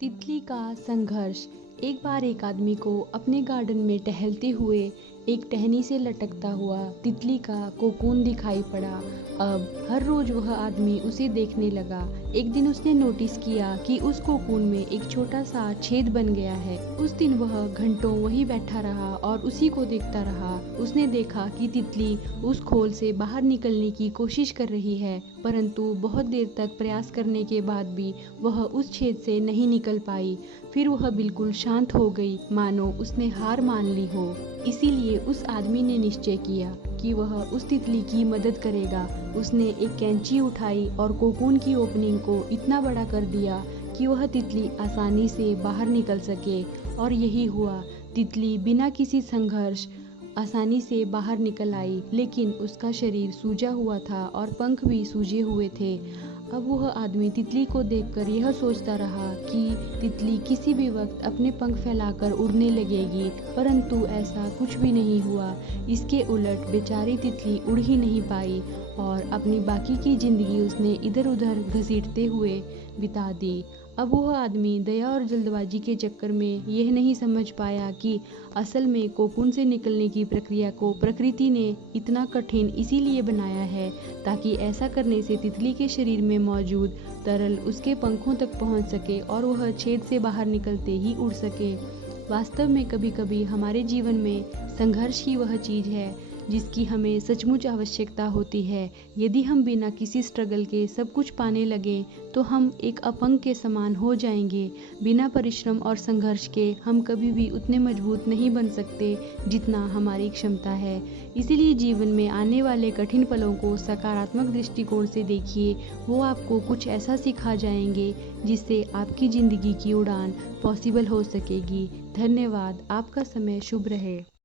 तितली का संघर्ष। एक बार एक आदमी को अपने गार्डन में टहलते हुए एक टहनी से लटकता हुआ तितली का कोकून दिखाई पड़ा। अब हर रोज वह आदमी उसे देखने लगा। एक दिन उसने नोटिस किया कि उस कोकून में एक छोटा सा छेद बन गया है। उस दिन वह घंटों वहीं बैठा रहा और उसी को देखता रहा। उसने देखा कि तितली उस खोल से बाहर निकलने की कोशिश कर रही है, परंतु बहुत देर तक प्रयास करने के बाद भी वह उस छेद से नहीं निकल पाई। फिर वह बिल्कुल शांत हो गई, मानो उसने हार मान ली हो। इसीलिए उस आदमी ने निश्चय किया कि वह उस तितली की मदद करेगा। उसने एक कैंची उठाई और कोकून की ओपनिंग को इतना बड़ा कर दिया कि वह तितली आसानी से बाहर निकल सके। और यही हुआ। तितली बिना किसी संघर्ष आसानी से बाहर निकल आई, लेकिन उसका शरीर सूजा हुआ था और पंख भी सूजे हुए थे। अब वह आदमी तितली को देखकर यह सोचता रहा कि तितली किसी भी वक्त अपने पंख फैलाकर उड़ने लगेगी, परंतु ऐसा कुछ भी नहीं हुआ। इसके उलट बेचारी तितली उड़ ही नहीं पाई और अपनी बाकी की जिंदगी उसने इधर उधर घसीटते हुए बिता दी। अब वह आदमी दया और जल्दबाजी के चक्कर में यह नहीं समझ पाया कि असल में कोकून से निकलने की प्रक्रिया को प्रकृति ने इतना कठिन इसीलिए बनाया है ताकि ऐसा करने से तितली के शरीर में मौजूद तरल उसके पंखों तक पहुंच सके और वह छेद से बाहर निकलते ही उड़ सके। वास्तव में कभी कभी हमारे जीवन में संघर्ष ही वह चीज़ है जिसकी हमें सचमुच आवश्यकता होती है। यदि हम बिना किसी स्ट्रगल के सब कुछ पाने लगें तो हम एक अपंग के समान हो जाएंगे। बिना परिश्रम और संघर्ष के हम कभी भी उतने मजबूत नहीं बन सकते जितना हमारी क्षमता है। इसीलिए जीवन में आने वाले कठिन पलों को सकारात्मक दृष्टिकोण से देखिए। वो आपको कुछ ऐसा सिखा जाएंगे जिससे आपकी ज़िंदगी की उड़ान पॉसिबल हो सकेगी। धन्यवाद। आपका समय शुभ रहे।